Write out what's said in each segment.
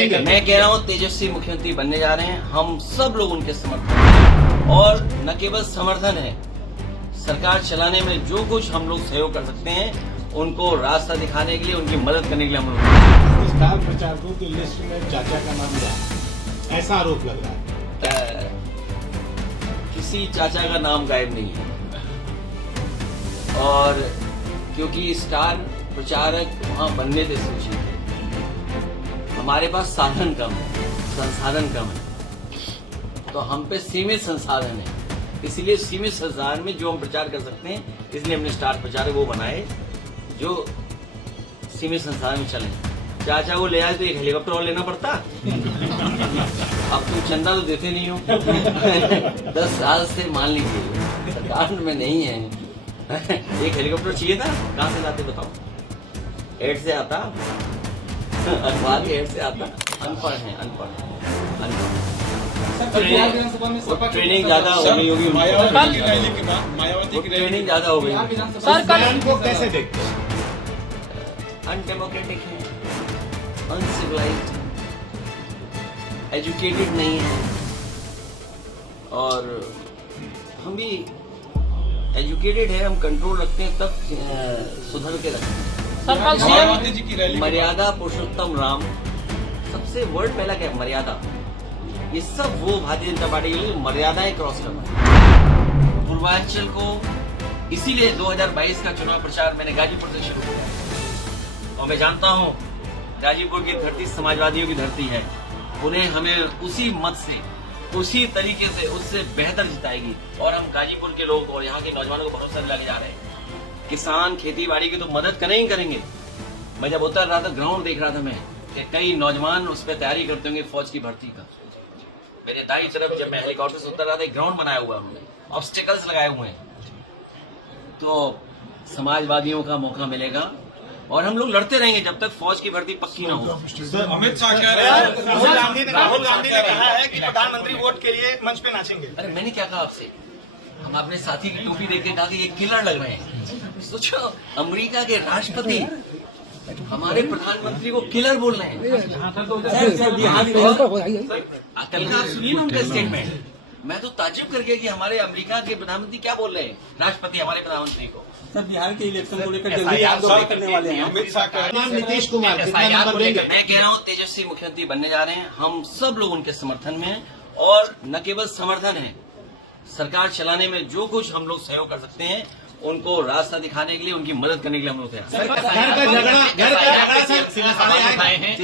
मैं कह रहा हूँ तेजस्वी मुख्यमंत्री बनने जा रहे हैं। हम सब लोग उनके समर्थन हैं और न केवल समर्थन है, सरकार चलाने में जो कुछ हम लोग सहयोग कर सकते हैं उनको रास्ता दिखाने के लिए, उनकी मदद करने के लिए हम लोग स्टार प्रचारकों की लिस्ट में चाचा का नाम रहा, ऐसा आरोप लग रहा है। किसी चाचा का नाम गायब नहीं है और क्योंकि स्टार प्रचारक वहां बनने से सूचित है, हमारे पास साधन कम है, संसाधन कम है, तो हम पे सीमित संसाधन है। इसलिए सीमित संसाधन में जो हम प्रचार कर सकते हैं, इसलिए हमने स्टार प्रचारक वो बनाए जो सीमित संसाधन में चले। चाचा को ले आए तो एक हेलीकॉप्टर और लेना पड़ता। अब तुम चंदा तो देते नहीं हो। 10 साल से मान लीजिए सरकार में नहीं है। एक हेलीकॉप्टर चाहिए था, कहाँ से लाते बताओ? एड से आता, अखबार के एड से आता। अनपढ़ है, अनपढ़। ट्रेनिंग ज्यादा हो गई होगी, मायावती की रैली के बाद मायावती की ट्रेनिंग ज्यादा हो गई। सर कल को कैसे देखते हैं? अनडेमोक्रेटिक है, अनसिविलाइज्ड, एजुकेटेड नहीं है और हम भी एजुकेटेड है, हम कंट्रोल रखते हैं तब सुधर के रखते हैं। मायावती जी की रैली मर्यादा पुरुषोत्तम राम, सबसे वर्ड पहला क्या है? मर्यादा। ये सब वो भारतीय जनता पार्टी के लिए मर्यादाएं क्रॉस करना। पूर्वांचल को इसीलिए 2022 का चुनाव प्रचार मैंने गाजीपुर से शुरू किया और मैं जानता हूं गाजीपुर की धरती समाजवादियों की धरती है। उन्हें हमें उसी मत से, उसी तरीके से, उससे बेहतर जिताएगी और हम गाजीपुर के लोग और यहाँ के नौजवानों को भरोसा दिलाने जा रहे हैं। किसान खेती बाड़ी की तो मदद करें ही करेंगे। मैं जब उतर रहा था, ग्राउंड देख रहा था मैं कि कई नौजवान उस पर तैयारी करते होंगे फौज की भर्ती का। मेरे दाई तरफ जब मैं हेलीकॉप्टर से उतर रहा था, ग्राउंड बनाया हुआ है उन्होंने, ऑब्स्टिकल्स लगाए हुए हैं। तो समाजवादियों का मौका मिलेगा और हम लोग लड़ते रहेंगे जब तक फौज की भर्ती पक्की ना हो। अमित शाह कह रहे हैं, राहुल गांधी ने कहा है कि प्रधानमंत्री वोट के लिए मंच पे नाचेंगे। अरे मैंने क्या कहा आपसे? हम अपने साथी की टोपी देख के कहा कि ये किलर लग रहे हैं। सोचो, अमेरिका के राष्ट्रपति हमारे प्रधानमंत्री को किलर बोल रहे हैं। कल का आप सुनिए ना उनका स्टेटमेंट। मैं तो ताज्जुब करके कि हमारे अमेरिका के प्रधानमंत्री क्या बोल रहे हैं, राष्ट्रपति हमारे प्रधानमंत्री को। सर बिहार के इलेक्शन को लेकर जल्दी आप करने वाले हैं। अमित शाह कह रहे हैं नीतीश कुमार कितना नंबर देंगे? मैं कह रहा हूँ तेजस्वी मुख्यमंत्री बनने जा रहे हैं। हम सब लोग उनके समर्थन में हैं और न केवल समर्थन है, सरकार चलाने में जो कुछ हम लोग सहयोग कर सकते हैं उनको रास्ता दिखाने के लिए, उनकी मदद करने के लिए हम लोग तैयार हैं।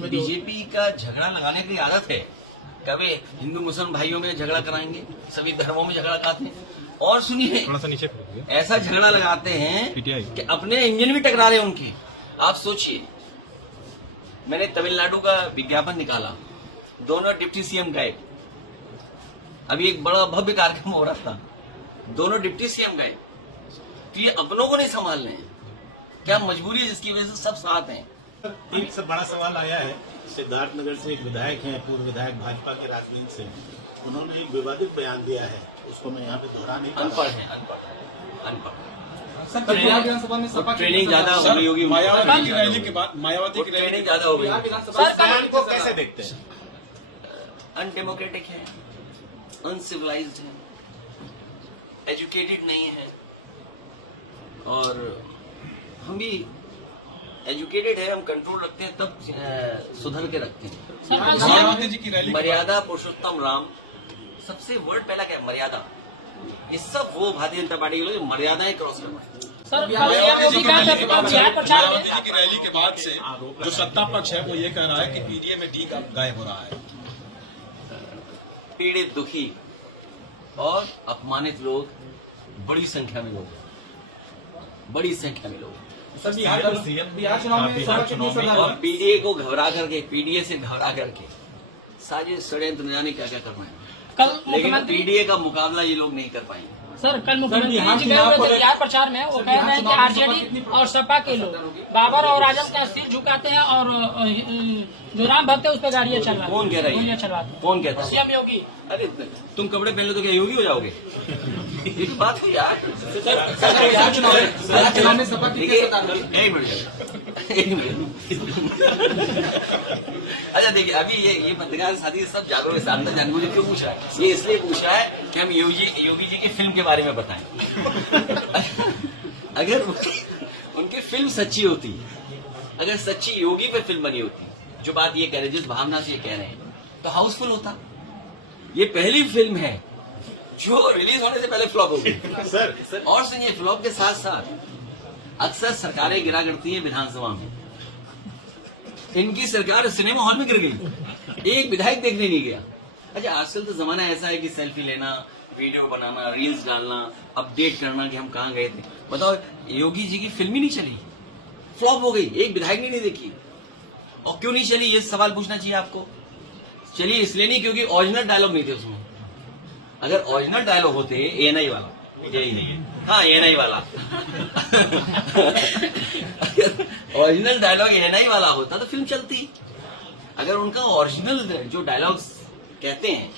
बीजेपी का झगड़ा लगाने की आदत है। कभी हिंदू मुस्लिम भाइयों में झगड़ा कराएंगे, सभी धर्मों में झगड़ा कराते हैं और सुनिए ऐसा झगड़ा लगाते हैं कि अपने इंजन भी टकरा रहे हैं उनकी। आप सोचिए, मैंने तमिलनाडु का विज्ञापन निकाला, दोनों डिप्टी सीएम गए। अभी एक बड़ा भव्य कार्यक्रम हो रहा था, दोनों डिप्टी सीएम गए। तो ये अपनों को नहीं संभाल रहे हैं, क्या मजबूरी है जिसकी वजह से सब साथ हैं। एक सब बड़ा सवाल आया है, सिद्धार्थनगर से एक विधायक हैं, पूर्व विधायक भाजपा के राजनीति से, उन्होंने एक विवादित बयान दिया है, उसको मैं यहाँ पे दोहरा नहीं। अनपढ़ है, अनपढ़। सर बिहार विधानसभा में सपा ट्रेनिंग ज्यादा हो गई होगी, मायावती की रैली के बाद मायावती की रैली ट्रेनिंग ज्यादा हो गई। सर को कैसे देखते हैं? अनडेमोक्रेटिक है, अनसिविलाइज्ड है, एजुकेटेड नहीं है और हम भी एजुकेटेड है, हम कंट्रोल रखते हैं तब सुधर के रखते हैं। मायावती जी की रैली मर्यादा पुरुषोत्तम राम, सबसे वर्ड पहला क्या है? मर्यादा। ये सब वो भारतीय जनता पार्टी के लिए मर्यादाएं क्रॉस करना। मायावती जी की रैली के बाद से जो सत्ता पक्ष है वो ये कह रहा है कि पीडीए में डी गायब हो रहा है। पीड़ित, दुखी और अपमानित लोग, बड़ी संख्या में लोग, बड़ी संख्या में लोग। सर बिहार चुनाव में और पीडीए को घबरा करके, पीडीए से घबरा करके साजिश षड्यंत्र न जाने क्या क्या कर रहे हैं, लेकिन पीडीए का मुकाबला ये लोग नहीं कर पाएंगे। सर कल मुख्यमंत्री जी गए हुए थे बिहार प्रचार में, वो कह रहे हैं कि आरजेडी और सपा के लोग बाबर और आजम का सिर झुकाते हैं और जो राम भक्त है उस पर गाड़ियाँ चल रहा है। कौन कह रहा है? चलवाते हैं। कौन कहता है? सीएम योगी। अरे तुम कपड़े पहन लो तो क्या योगी हो जाओगे? ये तो बात है यार। बिहार चुनाव में सपा की देखिए, एक मिनट अच्छा देखिए, अभी ये पत्रकार साथी सब जागरूक है, साथ में मुझे क्यों पूछ रहा है? ये इसलिए पूछ रहा है कि हम योगी जी की फिल्म के बारे में बताएं। अगर उनकी फिल्म सच्ची होती, अगर सच्ची योगी पे फिल्म बनी होती, जो बात ये कह रहे हैं, जिस भावना से ये कह रहे हैं, तो हाउसफुल होता। ये पहली फिल्म है जो रिलीज होने से पहले फ्लॉप हो गई। सर और सुनिए, फ्लॉप के साथ साथ अक्सर सरकारें गिरा करती है विधानसभा में। इनकी सरकार सिनेमा हॉल में गिर गई, एक विधायक देखने नहीं गया। अच्छा, आजकल तो जमाना ऐसा है कि सेल्फी लेना, वीडियो बनाना, रील्स डालना, अपडेट करना कि हम कहाँ गए थे। बताओ, योगी जी की फिल्म ही नहीं चली, फ्लॉप हो गई, एक विधायक ने नहीं देखी। और क्यों नहीं चली, ये सवाल पूछना चाहिए आपको। चलिए इसलिए नहीं क्योंकि ओरिजिनल डायलॉग नहीं थे उसमें। अगर ओरिजिनल डायलॉग होते, एएनआई वाला, यही नहीं है, हाँ एएनआई वाला, अगर ओरिजिनल डायलॉग एएनआई वाला होता तो फिल्म चलती। अगर उनका ओरिजिनल जो डायलॉग्स कहते हैं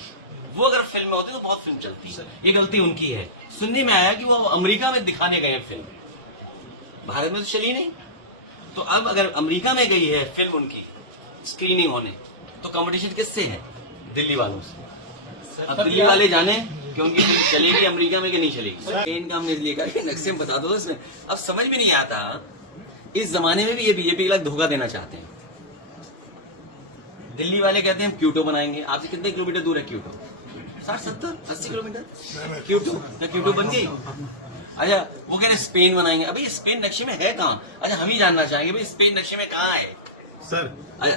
वो अगर फिल्म में होते तो बहुत फिल्म चलती। ये गलती उनकी है। सुनने में आया कि वो अमेरिका में दिखाने गए फिल्म, भारत में तो चली नहीं। तो अब अगर अमेरिका में गई है फिल्म उनकी स्क्रीनिंग होने, तो कंपटीशन किससे है? दिल्ली वालों से। अब दिल्ली वाले जाने कि उनकी फिल्म चलेगी अमेरिका में कि नहीं चलेगी। ट्रेन का हमने इसलिए कहा कि नक्शे में बता दो इसमें। अब समझ में नहीं आता, इस जमाने में भी ये बीजेपी का धोखा देना चाहते हैं। दिल्ली वाले कहते हैं हम क्यूटो बनाएंगे। आपसे कितने किलोमीटर दूर है क्यूटो? 60, 70, 80 kilometre Quito. क्या क्यूटो बन गई? अच्छा, वो कह रहे हैं स्पेन बनाएंगे। अभी स्पेन नक्शे में है कहाँ? अच्छा, हम ही जानना चाहेंगे भाई स्पेन नक्शे में कहाँ है सर। अच्छा,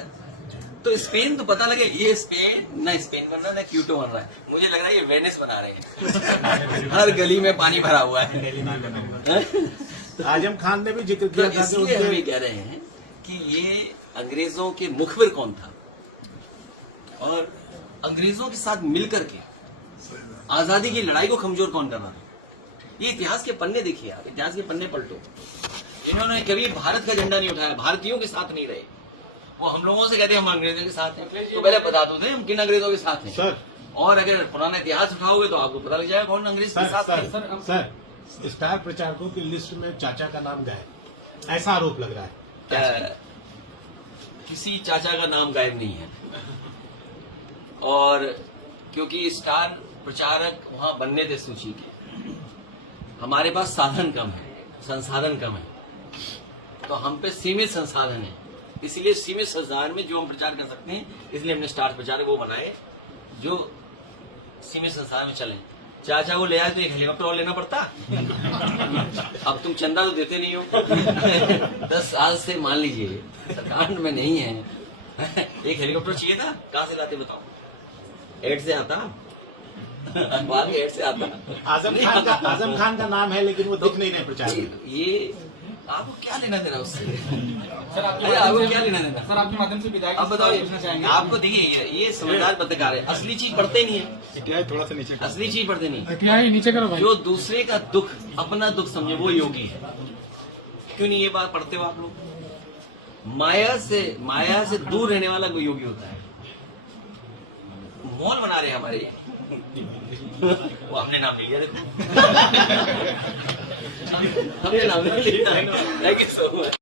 तो स्पेन तो पता लगे, ये स्पेन ना स्पेन बन रहा है ना क्यूटो बन रहा है। मुझे लग रहा है ये वेनिस बना रहे हैं। हर गली में पानी भरा हुआ है। आजम खान ने भी जिक्र तो किया था कि इसलिए हम ये उनके कह रहे हैं कि ये अंग्रेजों के मुखबिर कौन था, और अंग्रेजों के साथ मिलकर के आजादी की लड़ाई को कमजोर कौन कर रहा था। ये इतिहास के पन्ने देखिए आप, इतिहास के पन्ने पलटो। इन्होंने कभी भारत का झंडा नहीं उठाया, भारतीयों के साथ नहीं रहे। वो हम लोगों से कहते हैं हम अंग्रेजों के साथ हैं, तो पहले बता दो थे हम किन अंग्रेजों के साथ हैं। सर, और अगर पुराना इतिहास उठाओगे तो आपको पता लग जाएगा कौन अंग्रेज के साथ है। सर, स्टार प्रचारकों की लिस्ट में चाचा का नाम गायब, ऐसा आरोप लग रहा है। क्या किसी चाचा का नाम गायब नहीं है। और क्योंकि स्टार प्रचारक वहां बनने थे सूची के, हमारे पास साधन कम है, संसाधन कम है, तो हम पे सीमित संसाधन है। इसलिए सीमित संसाधन में जो हम प्रचार कर सकते हैं, इसलिए हमने स्टार प्रचारक वो बनाए जो सीमित संसाधन में चले। चाचा को ले आए तो एक हेलीकॉप्टर और लेना पड़ता। अब तुम चंदा तो देते नहीं हो। 10 साल से मान लीजिए सरकार में नहीं है। एक हेलीकॉप्टर चाहिए था, कहाँ से लाते बताओ? एड से आता, अखबार के एड से आता। आजम खान का नाम है लेकिन वो दिख नहीं रहे प्रचार में। ये आपको क्या लेना देना उससे? सर, आपको क्या लेना देना? सर, आपके माध्यम से विधायक अब बताओ, पूछना चाहेंगे। आपको देखिए ये समझदार पत्रकार है, असली चीज पढ़ते नहीं है, थोड़ा सा नीचे असली चीज पढ़ते नहीं। टीआई नीचे करो भाई। जो दूसरे का दुख अपना दुख समझे वो योगी है। क्यों नहीं ये बात पढ़ते हो आप लोग? माया से दूर रहने वाला कोई योगी होता है। मॉल बना रहे हैं हमारे, वो हमने नाम नहीं लिया, देखो हमने नाम नहीं लिया। Thank you so much.